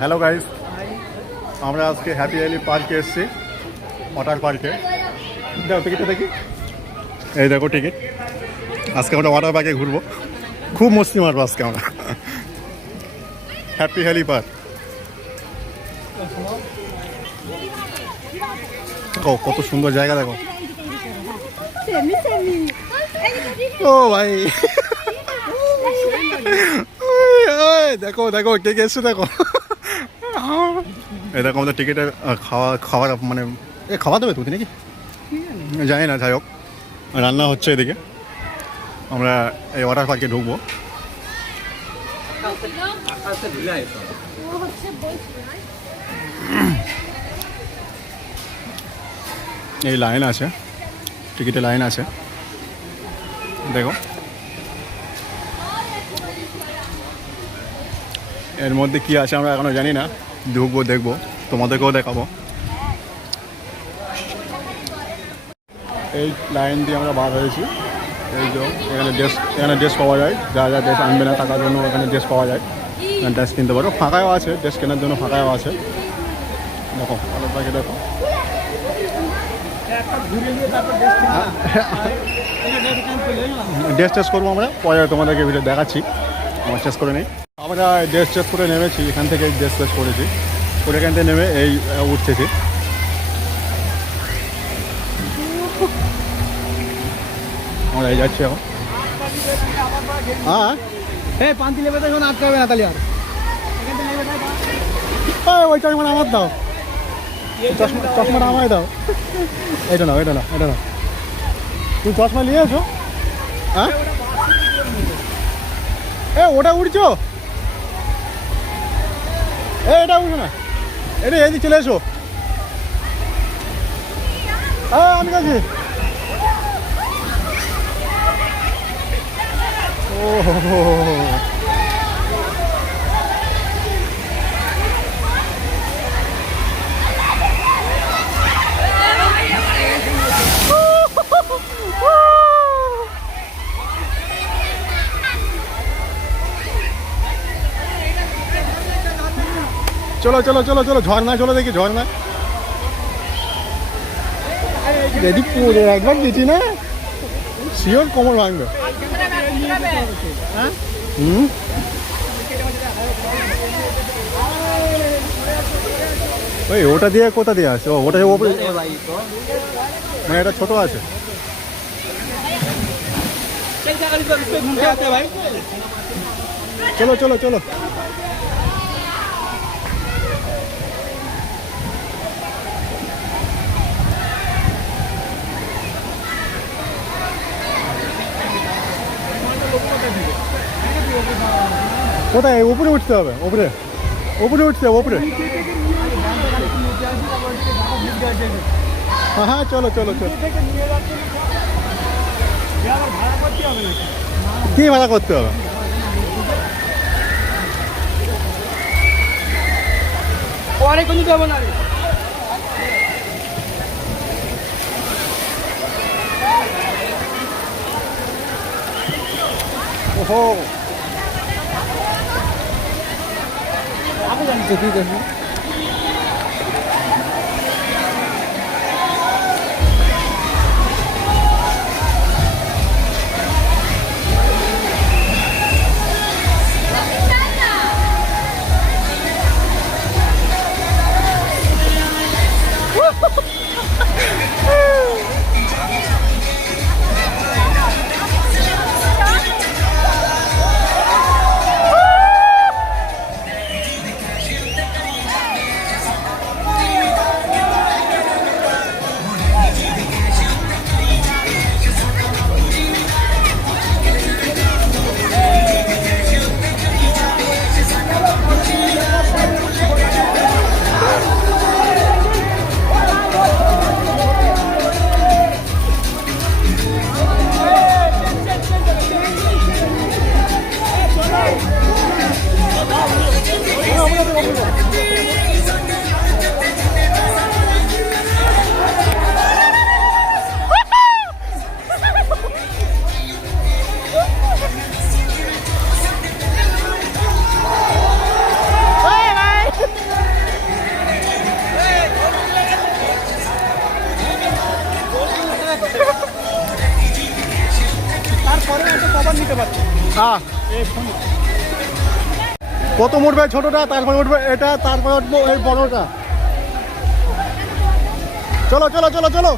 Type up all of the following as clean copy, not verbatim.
Hello guys, আমরা আজকে happy valley পার্কে এসেছি, ওয়াটার পার্কে। দেখো টিকিটটা দেখি, এই দেখো টিকিট। আজকে আমরা ওয়াটার পার্কে ঘুরবো, খুব মস্তি মারবো আজকে আমরা। Happy valley park. ও কত সুন্দর জায়গা, দেখো। ও ভাই, দেখো দেখো কে কে এসছে, দেখো। এই দেখো আমাদের টিকিটে খাওয়া মানে খাওয়া দেবে তুই নাকি জানি না, যাই হোক রান্না হচ্ছে এদিকে। আমরা এই ওয়াটার পার্কে ঢুকবো। এই লাইন আছে, টিকিটে লাইন আছে, দেখো। এর মধ্যে কি আছে আমরা এখনো জানি না, ঢুকবো দেখবো, তোমাদেরকেও দেখাবো। এই লাইন দিয়ে আমরা বার হয়েছি। এই যে এখানে ড্রেস পাওয়া যায়, যা যা ড্রেস আনবে না টাকার জন্য এখানে ড্রেস পাওয়া যায়, ড্রেস কিনতে পারো। ফাঁকাও আছে, ড্রেস কেনার জন্য ফাঁকাও আছে। দেখো ওয়াটার পার্কে, দেখো। ড্রেস টেস্ট করবো আমরা, পরে তোমাদেরকে ভিডিও দেখাচ্ছি। আমার শেষ করে নেই, আমরা ড্রেস টেস্ট করে নেমেছি, এখান থেকে ড্রেস টেস্ট করেছি, করে এখান থেকে নেমে এই উঠতেছি। আমরা এই যাচ্ছি এখন। হ্যাঁ এই পান্তি লেবে দেখুন, আটকে হবে না তাহলে। আর ওই চশমাটা আমার দাও, চশমাটা আমায় দাও। এটা নাও, এটা নাও, এটা নাও। তুমি চশমা নিয়ে এসো। হ্যাঁ এ ওটা উঠছো, এটা উঠছো না, এটা এদিকে চলে এসো। হ্যাঁ আমি কাছে। ও চলো চলো চলো চলো, ঝর্ণা চলো দেখি, ঝর্ণা। যদি পড়ে একবার দিচ্ছি না, শিওর কোমর ভাঙবে। ওই ওটা দিয়ে কোথা দিয়ে আছে? ওটা ওপরে, মানে এটা ছোট আছে। চলো চলো চলো। কোথায়? উপরে উঠতে হবে, উপরে উপরে উঠতে হবে, উপরে। হ্যাঁ চলো চলো চলো। কি ভাড়া করতে হবে? পরে কোনো যাবো না রে। ওহো, আমি জানি তো কি করবো। প্রথম উঠবে ছোটটা, তারপর উঠবে এটা, তারপর উঠবো এই বড়টা। চলো চলো চলো চলো।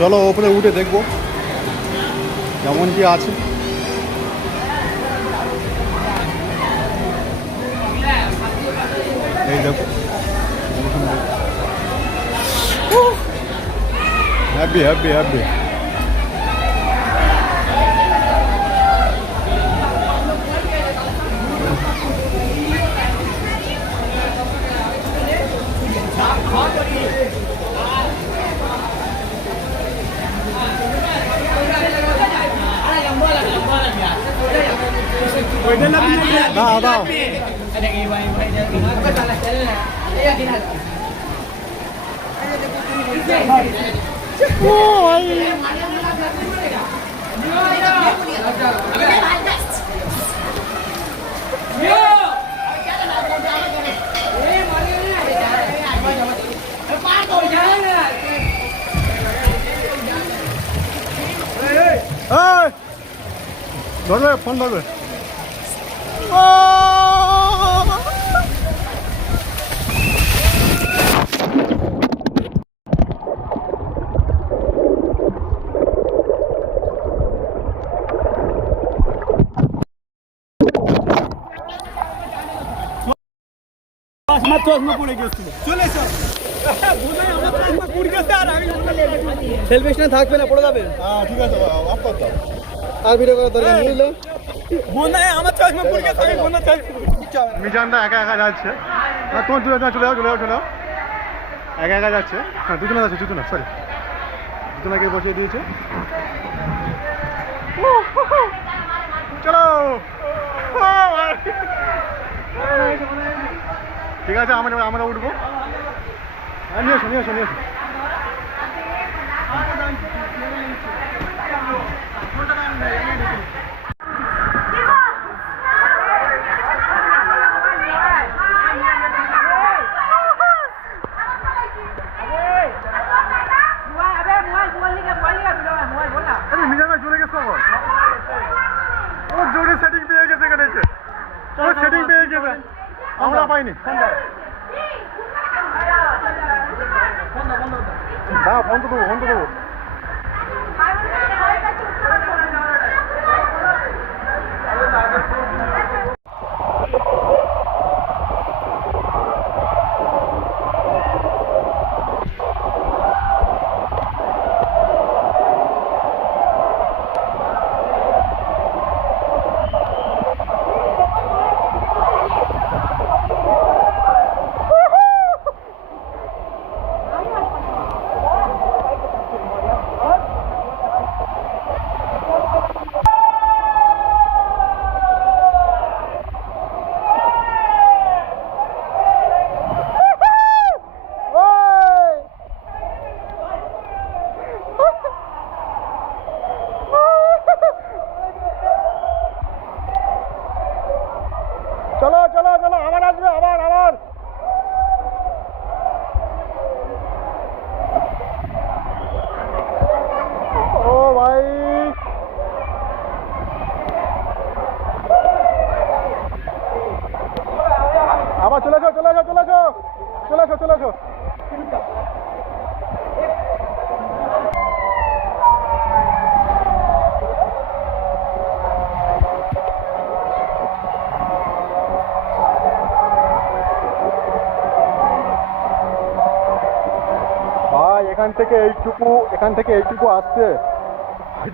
চলো ওপরে উঠে দেখবো কেমন কি আছে। এই দেখো হ্যাপি হ্যাপি হ্যাপি। দাও দাও। ধরবে ফোন ধরবে। আমার চশমা পড়ে গেছিল। চলে এসো। আমার চশমা পড়ে গেছে আর আমি সেলফি স্ট্যান্ড থাকবে না, পড়ে যাবে। ঠিক আছে অফ কর দাও। আর ভিডিও করার দরকার নেই। বোনায় আমার চশমা পড়ে গেছে, আমি বোনা চাই। মিজানটা একা একা যাচ্ছে। তোমার চলে যাও চলে যাও চলে যাও চলে যাও। একা একা যাচ্ছে। হ্যাঁ দুজনে যাচ্ছে, দুজনে সরি দুজনাকে বসিয়ে দিয়েছে। চলো ঠিক আছে আমরা আমরা উঠবো। নিয়ে এসো নিয়ে এসো নিয়ে এসো। চলে গেছে ওর জোরে সেটিং পেয়ে গেছে এখানে এসে। ওর সেটিং পেয়ে গেছে, আমরা পাইনি। দাও ফোন তো দেবো, ফোন তো দেবো। চলো চলো চলো আবার আসবে, আবার আবার। ও ভাই আবার চলে যাও চলে যাও চলে যাও চলে যাও চলে যাও। এখান থেকে এইটুকু আসছে,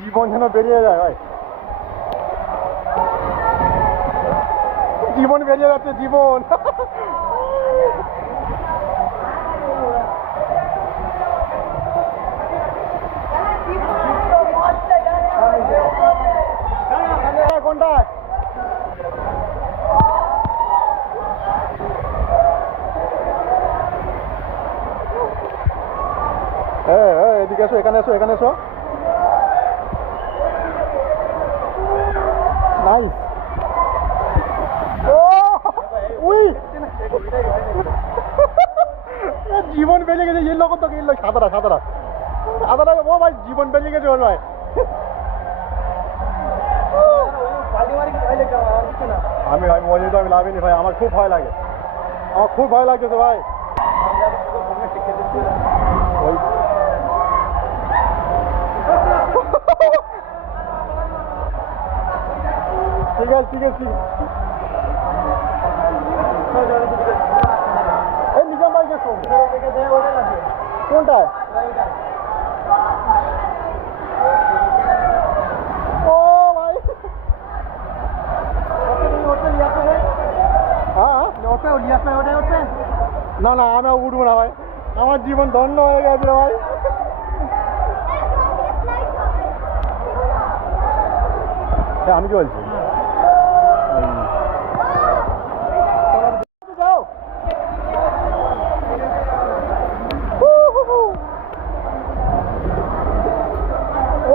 জীবন যেন বেরিয়ে যায় ভাই। জীবন বেরিয়ে যাচ্ছে, জীবন। কোনটায় এদিকে এসো, এখানে এসো, এখানে এসো। নাইস। ও উই জীবন বেরিয়ে গেছে। এর লোক তো এলো সাঁতারা সাঁতারা সাঁতারা। ও ভাই জীবন বেরিয়ে গেছে ওর ভাই। আমি ভাই মজে তো আমি লাভিনি ভাই, আমার খুব ভয় লাগে, আমার খুব ভয় লাগতেছে ভাই। ওই ঠিক আছে ঠিক আছে। এই নিজাম ভাই গেছো কোনটায়? ও ভাই না না আমি উঠবো না ভাই, আমার জীবন ধন্য হয়ে গেছে ভাই। আমি কি বলছি যাও।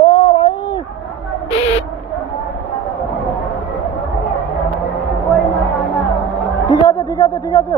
ও ভাই ঠিক আছে ঠিক আছে ঠিক আছে।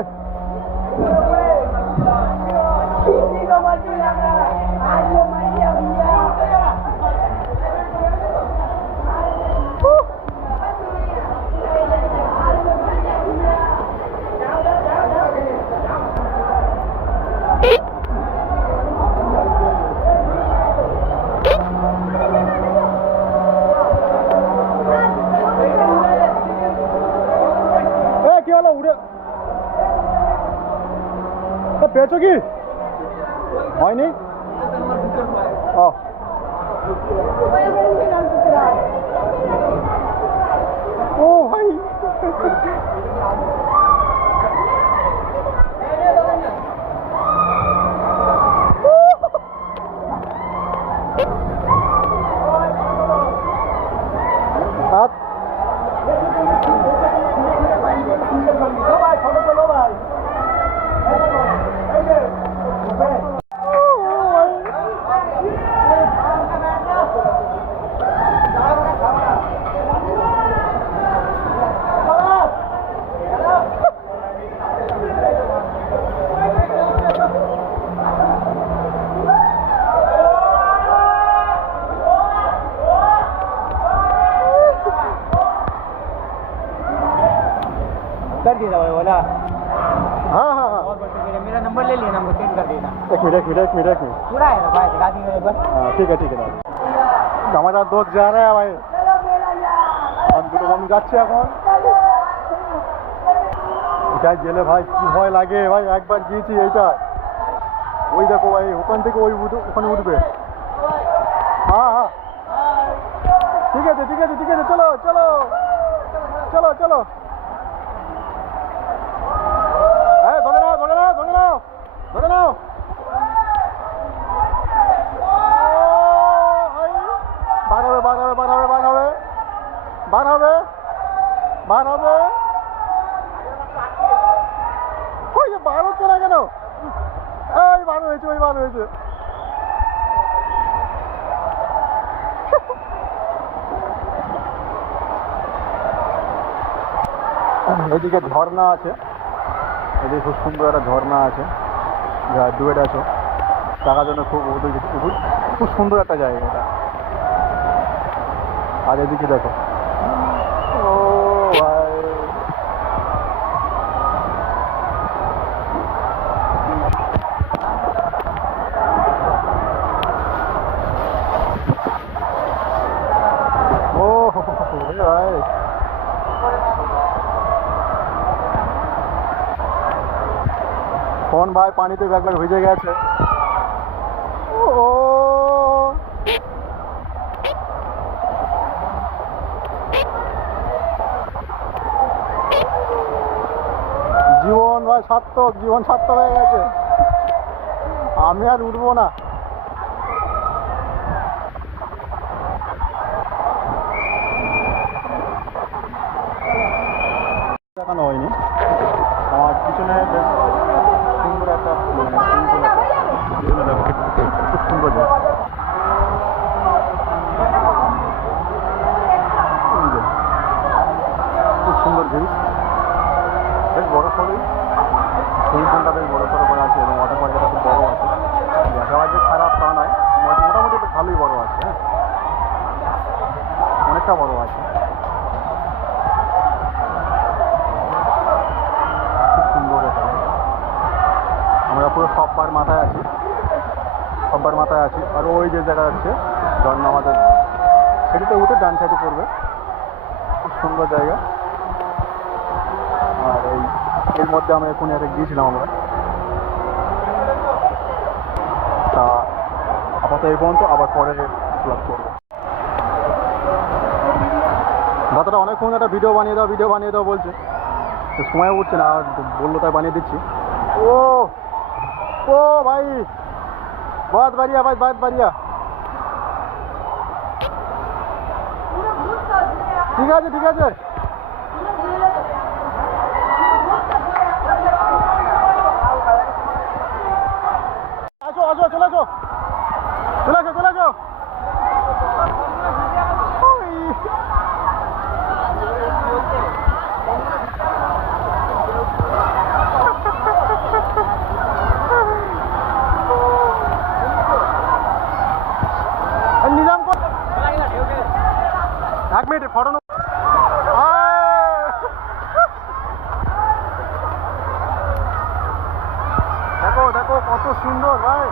কি হলো উড়ে পেয়েছো কি হয়নি? ও ও ভাই कर दिया भाई बोला। हाँ हाँ हाँ बहुत बहुत शुक्रिया, मेरा नंबर ले लिया, नंबर सेंड कर देना। एक मिनट एक मिनट एक मिनट एक मिनट। पूरा है ना भाई, दिखा दीजिए एक बार। हाँ ठीक है हमारा दोस्त जा रहा है भाई, हम দুটো বন্ধু যাচ্ছে এখন। এটাই গেলে ভাই কি ভয় লাগে ভাই, একবার গিয়েছি এইটা। ওই দেখো ভাই ওখান থেকে ওই ওখানে উঠবে। হ্যাঁ হ্যাঁ ঠিক আছে ঠিক আছে ঠিক আছে, চলো চলো চলো চলো। হ্যাঁ ধরে নাও ধরে নাও ধরে নাও ধরে নাও। বার হবে বার হবে বার হবে বার হবে বার হবে বার হবে। ওই যে বার হচ্ছে না কেন? ওই বার হয়েছে ওই বার হয়েছে। এদিকে ঝর্ণা আছে, এদিকে খুব সুন্দর একটা ঝর্ণা আছে, যা ডুয়েট আছে টাকার জন্য খুব সুন্দর একটা জায়গা এটা। আর এদিকে দেখো ও ভাই ও ভাই ফোন ভাই পানিতে একবার ভিজে গেছে। ও জীবন ভাই সার্থক, জীবন সার্থক হয়ে গেছে, আমি আর উঠবো না। দেখানো হয়নি, আমার পিছনে বেশ সুন্দর একটা খুব সুন্দর জায়গা। ভালোই বড় আছে, হ্যাঁ অনেকটা বড় আছে, খুব সুন্দর এটা। আমরা পুরো সববার মাথায় আছি, সববার মাথায় আছি। আর ওই যে দেখা যাচ্ছে ঝর্ণা আমাদের সেটিতে উঠে ডান সাইডে পড়বে, খুব সুন্দর জায়গা। আর এর মধ্যে আমরা এখন একটা গিয়েছিলাম আমরা। তা আপাতত এই পর্যন্ত, আবার পরে ব্লগ করবো। দাদাটা অনেকক্ষণ একটা ভিডিও বানিয়ে দাও বলছে, তো সময় উঠছে না, বললো তাই বানিয়ে দিচ্ছি। ও ও ভাই बहुत बढ़िया भाई, बहुत बढ़िया। ঠিক আছে ঠিক আছে। আসো আসো, চলে আসো চলে আসো চলে আসো। নিজাম কর, এক মিনিট ফটো। দেখো দেখো কত সুন্দর ভাই।